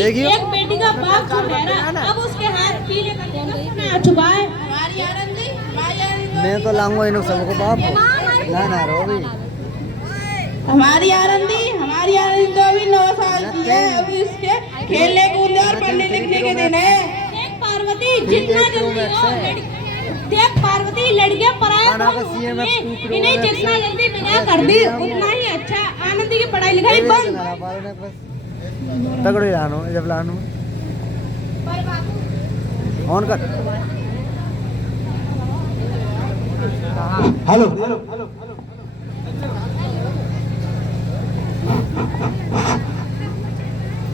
एक बेटी का बाप जो ठहरा, अब उसके हाथ पीले करके ना छुपाए। मैं तो लाऊंगा इन सबको बाप ना ना रो भी। हमारी आनंदी तो अभी 9 साल की है, अभी उसके खेलने कूदने और पढ़ने लिखने के दिन है। देख पार्वती, जितना जल्दी हो देख पार्वती, लड़कियां पराया इन्हें जितना जल्दी बिना कर दी उतना ही अच्छा। आनंदी की पढ़ाई लिखाई बंद। तगड़े लानो जब लानो ऑन कर। हेलो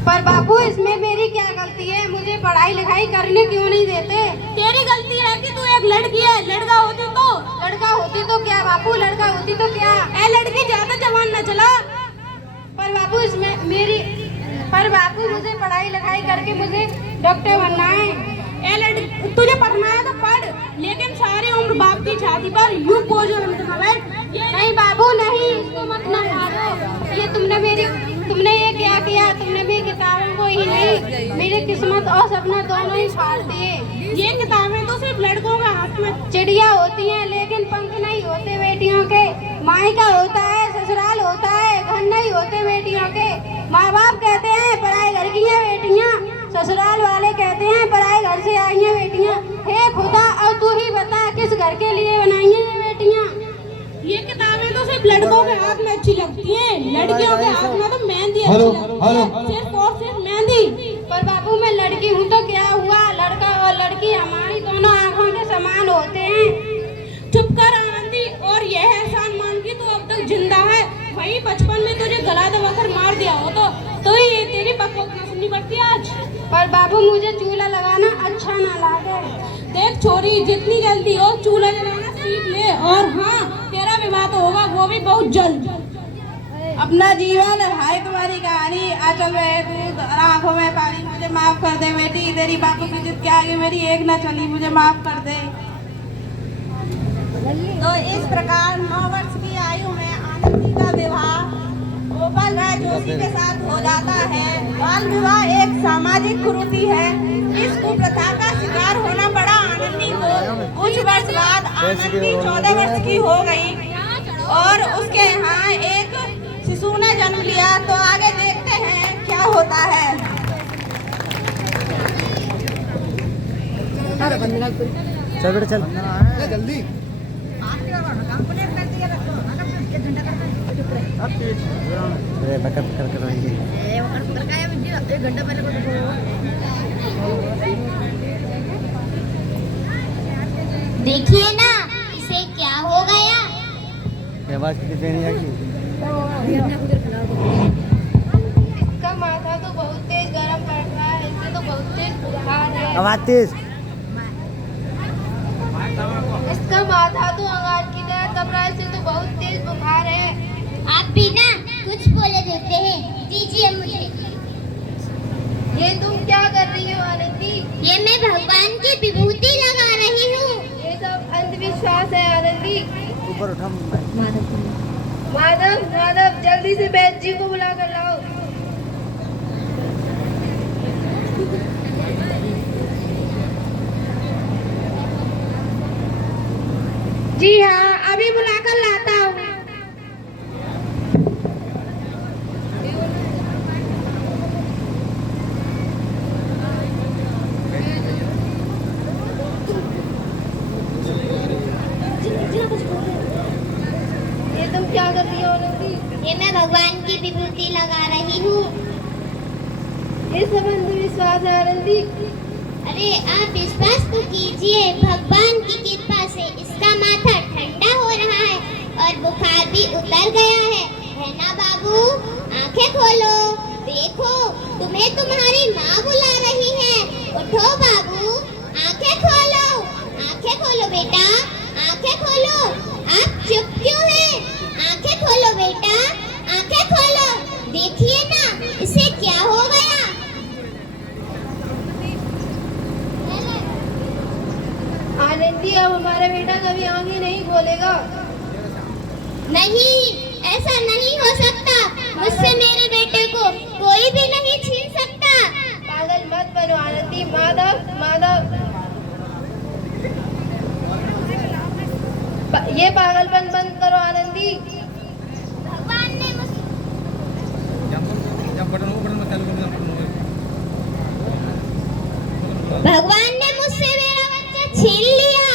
पर बाबू इसमें मेरी क्या गलती है? मुझे पढ़ाई लिखाई करने क्यों नहीं देते? तेरी गलती है कि तू एक लड़की है। लड़का होती तो क्या बाबू? लड़का होती तो क्या? ए लड़की ज्यादा जवान न चला। पर बाबू मुझे पढ़ाई लिखाई करके मुझे डॉक्टर बनना है। ए लड़की, तुझे पढ़ना है तो पढ़, लेकिन सारी उम्र बाप की छाती पर यूं बोझ मत बैठ। नहीं बाबू नहीं, इसको मत ना मारो। ये तुमने ये क्या किया? तुमने भी किताबों को ही नहीं, मेरी किस्मत और सपना दोनों ही फाड़ दिए। ये किताबें तो सिर्फ लड़कों के हाथ में चिड़िया होती हैं लेकिन पंख नहीं होते बेटियों के। मायका होता है, ससुराल होता है, घर नहीं होते बेटियों के। माँ बाप कहते हैं पराए घर की हैं बेटियाँ, ससुराल वाले कहते हैं पराए घर से आई हैं बेटियाँ। हे खुदा, अब तू ही बता किस घर के लिए बनाई हैं ये बेटियाँ? ये किताबें तो सिर्फ लड़कों के हाथ में अच्छी लगती हैं, लड़कियों के हाथ में तो मेहंदी अच्छी लगती है, सिर्फ और सिर्फ मेहंदी। पर बाबू मैं लड़की हूँ तो क्या हुआ? लड़का और लड़की हमारी दोनों आँखों के समान होते हैं। चुप कर आनंदी, और यह एहसान मान की तू अब तक जिंदा है। वही बचपन में तुझे गला दबाकर मार दिया हो तो ये तेरी बकवास न सुननी पड़ती आज। पर बाबू मुझे चूल्हा लगाना अच्छा ना लगे। देख छोरी, जितनी जल्दी हो चूल्हा जलाना सीख ले, और हाँ तेरा विवाह तो होगा, वो भी बहुत जल्द। अपना जीवन हाय तुम्हारी कहानी, आंचल में दूध और आंखों में पानी। मुझे माफ कर दे बेटी, तेरी बापू की जिद के आगे मेरी एक न चली, मुझे माफ कर दे। तो इस प्रकार 9 वर्ष की आयु में आनंदी का विवाह गोपाल राय जोशी के साथ हो जाता है। बाल विवाह एक सामाजिक कुरीति है। इस कुप्रथा का शिकार होना पड़ा आनंदी को। कुछ वर्ष बाद आनंदी 14 वर्ष की हो गई और उसके यहाँ एक शिशु ने जन्म लिया। तो आगे देखते हैं क्या होता है। चल बेटा चल जल्दी। देखिए ना इसे क्या हो गया। आवाज कितनी देनी है कि इसका माथा तो बहुत तेज गर्म पड़ रहा है, इससे तो बहुत तेज बुखार है। आवाज तेज। इसका माथा तो अंगार की तरह कब रहा है, इससे तो बहुत तेज बुखार है। आप भी ना कुछ बोले देते हैं, दीजिए मुझे। ये तुम क्या कर रही हो आनंदी? ये मैं भगवान की विभूति लगा रही हूँ। ये सब अंधविश्वास है आनंदी। ऊपर उठा। माधव जल्दी से वैद्य जी को बुला कर लाओ। जी हाँ, अभी बुलाकर लाता हूँ। ये तुम क्या कर रही हो आनंदी? ये मैं भगवान की विभूति लगा रही हूँ। ये सब अंधविश्वास है आनंदी। अरे आप विश्वास तो कीजिए, भगवान की कृपा से इसका माथा ठंडा हो रहा है और बुखार भी उतर गया है ना बाबू? आंखें खोलो, देखो तुम्हें तुम्हारी माँ बुला रही है। उठो बाबू, आंखें खोलो बेटा, आंखें खोलो। आप चुप क्यों हैं? आंखें खोलो बेटा, आंखें खोलो। देखिए ना इसे क्या हो गया। आनंदी, अब हमारा बेटा कभी आंखें नहीं खोलेगा। नहीं, ऐसा नहीं हो सकता। मुझसे मेरे बेटे को कोई भी नहीं छीन सकता। माधव माधव ये पागलपन बंद करो आनंदी। भगवान ने मुझसे मेरा बच्चा छीन लिया।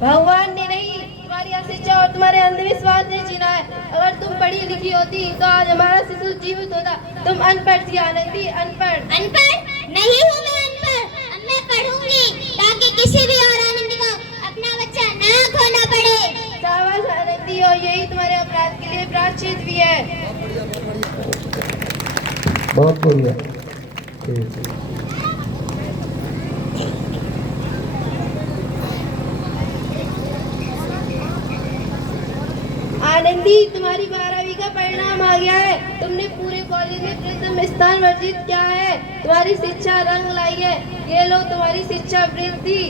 भगवान ने नहीं, तुम्हारी अशिक्षा और तुम्हारे अंधविश्वास ने छीना है। अगर तुम पढ़ी लिखी होती तो आज हमारा शिशु जीवित होता। तुम अनपढ़ थी आनंदी, अनपढ़। अनपढ़ नहीं हूँ मैं अनपढ़। अब मैं पढ़ूंगी ताकि किसी भी और आनंदी को अपना बच्चा ना खोना पड़े। शाबाश आनंदी, और यही तुम्हारे अपराध के लिए प्रायश्चित भी है। बहुत बढ़िया। आनंदी, तुम्हारी 12वीं का परिणाम आ गया है। तुमने पूरे कॉलेज में प्रथम स्थान अर्जित किया है। तुम्हारी शिक्षा रंग लाई है। ये लो तुम्हारी शिक्षा वृद्धि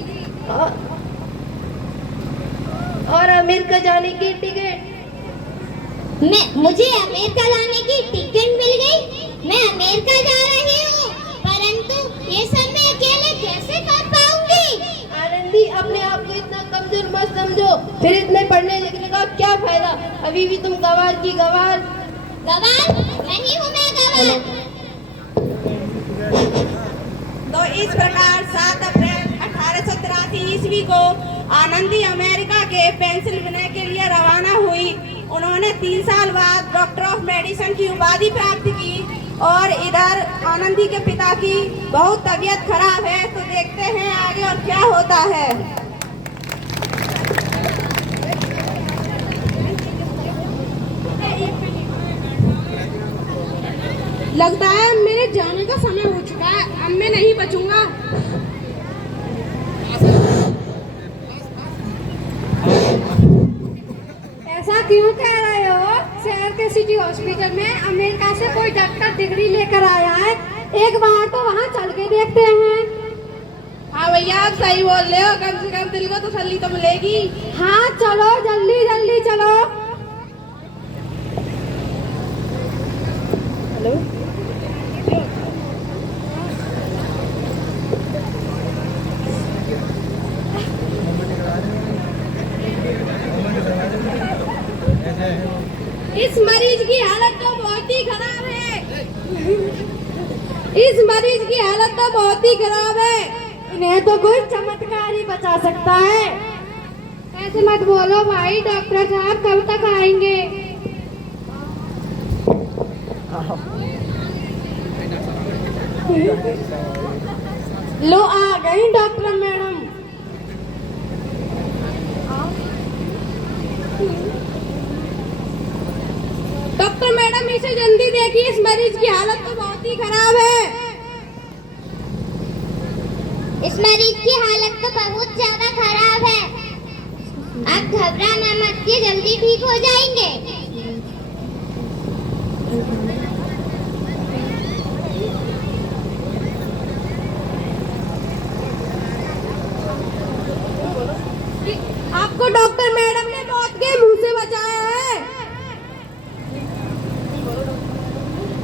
और अमेरिका जाने की टिकट। मुझे अमेरिका जाने की टिकट मिल गई। मैं अमेरिका जा रही हूँ, परंतु ये सब मैं अकेले कैसे कर पाऊंगी? आनंदी, अपने आप को इतना कमजोर मत समझो। फिर इतने पढ़ने लिखने का क्या फायदा? अभी भी तुम गवार की गवार। गवार नहीं हूँ मैं, गवार। तो इस प्रकार 7 अप्रैल 1883 ईस्वी को आनंदी अमेरिका के पेंसिल्वेनिया के लिए रवाना हुई। उन्होंने 3 साल बाद डॉक्टर ऑफ मेडिसिन की उपाधि प्राप्त की। और इधर आनंदी के पिता की बहुत तबीयत खराब है, तो देखते हैं आगे और क्या होता है। लगता है मेरे जाने का समय हो चुका है। अब मैं नहीं बचूंगा। ऐसा क्यों कह रहे हो? शहर के सिटी हॉस्पिटल में अमेरिका से कोई डॉक्टर डिग्री लेकर आया है। एक बार तो वहाँ चल के देखते हैं। हाँ भैया, आप सही बोल रहे हो। कम से कम दिल को तसल्ली तो मिलेगी। हाँ चलो, जल्दी जल्दी चलो। हेलो, इस मरीज की हालत तो बहुत ही खराब है। इस मरीज की हालत तो बहुत ही खराब है। इन्हें तो कोई चमत्कार ही बचा सकता है। ऐसे मत बोलो भाई। डॉक्टर साहब कब तक आएंगे? लो आ गई डॉक्टर मैडम। डॉक्टर मैडम, इसे जल्दी देखिए। इस मरीज की हालत तो बहुत ही खराब है। इस मरीज की हालत तो बहुत ज्यादा खराब है। आप घबराना मत, ये जल्दी ठीक हो जाएंगे। आपको डॉक्टर मैडम ने मौत के मुंह से बचाया है।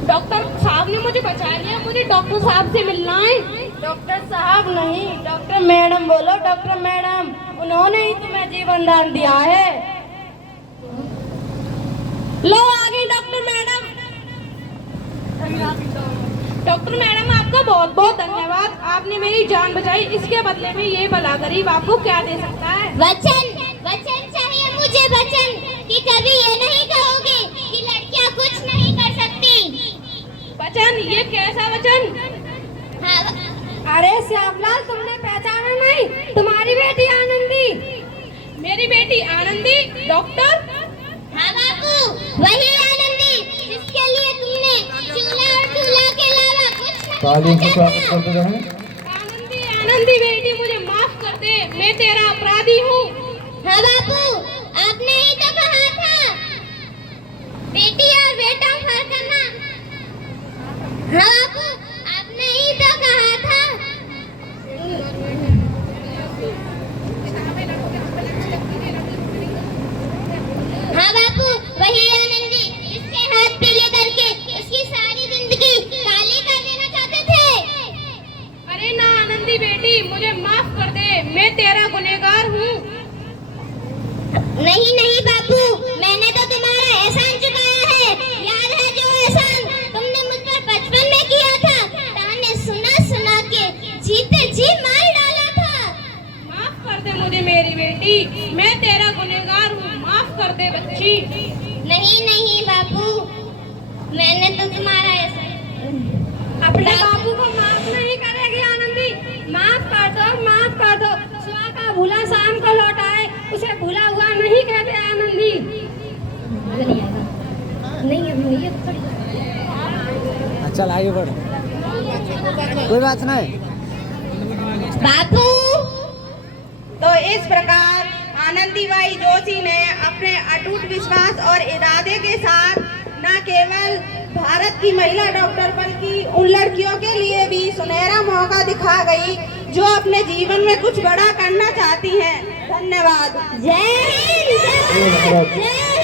डॉक्टर साहब ने मुझे बचा लिया। मुझे डॉक्टर साहब से मिलना है। डॉक्टर साहब नहीं, डॉक्टर मैडम बोलो। डॉक्टर मैडम, उन्होंने ही तुम्हें जीवन दान दिया है। लो आ गई डॉक्टर मैडम। डॉक्टर मैडम, आपका बहुत बहुत धन्यवाद। आपने मेरी जान बचाई। इसके बदले में ये भला गरीब आपको क्या दे सकता है? वचन, वचन चाहिए मुझे, वचन कि कभी ये नहीं कहोगे कि लड़कियां कुछ नहीं कर सकती। वचन? ये कैसा वचन? हाँ, अरे श्यामलाल, तुमने पहचाना नहीं? तुम्हारी बेटी आनंदी। मेरी बेटी आनंदी? डॉक्टर? हाँ बापू, वही आनंदी जिसके लिए तुमने चूल्हा और दूल्हा के अलावा कुछ नहीं तालियों से सोचा स्वागत था। करते रहें। आनंदी, आनंदी बेटी, मुझे माफ कर दे। मैं तेरा अपराधी हूँ। हाँ बापू, आपने ही तो कहा था बेटी और बेटा फर्क करना। हाँ बापू, आपने ही तो कहा था। हाँ बापू, वही आनंदी जिसके हाथ पीले करके उसकी सारी जिंदगी काली कर देना चाहते थे। अरे ना मैं तेरा गुनहगार हूँ। नहीं नहीं बापू, मैंने तो तुम्हारा एहसान चुकाया है। याद है जो एहसान तुमने मुझ पर बचपन में किया था? ताने सुना सुना के जीते जी मार डाला था। माफ कर दे मुझे मेरी बेटी, मैं तेरा गुनहगार हूँ, माफ कर दे बच्ची। नहीं नहीं बापू, मैंने तो तुम्हारा एहसान। अपने बापू को माफ नहीं करेगी आनंदी, माफ कर दो, माफ कर दो। सुबह का भूला शाम को लौटाए, उसे भूला हुआ नहीं कहते आनंदी। चल आगे बढ़, कोई बात नहीं। बापू तो इस प्रकार आनंदीबाई जोशी ने अपने अटूट विश्वास और इरादे के साथ न केवल भारत की महिला डॉक्टर बल्कि उन लड़कियों के लिए भी सुनहरा मौका दिखा गई जो अपने जीवन में कुछ बड़ा करना चाहती हैं। धन्यवाद। जय हिंद, जय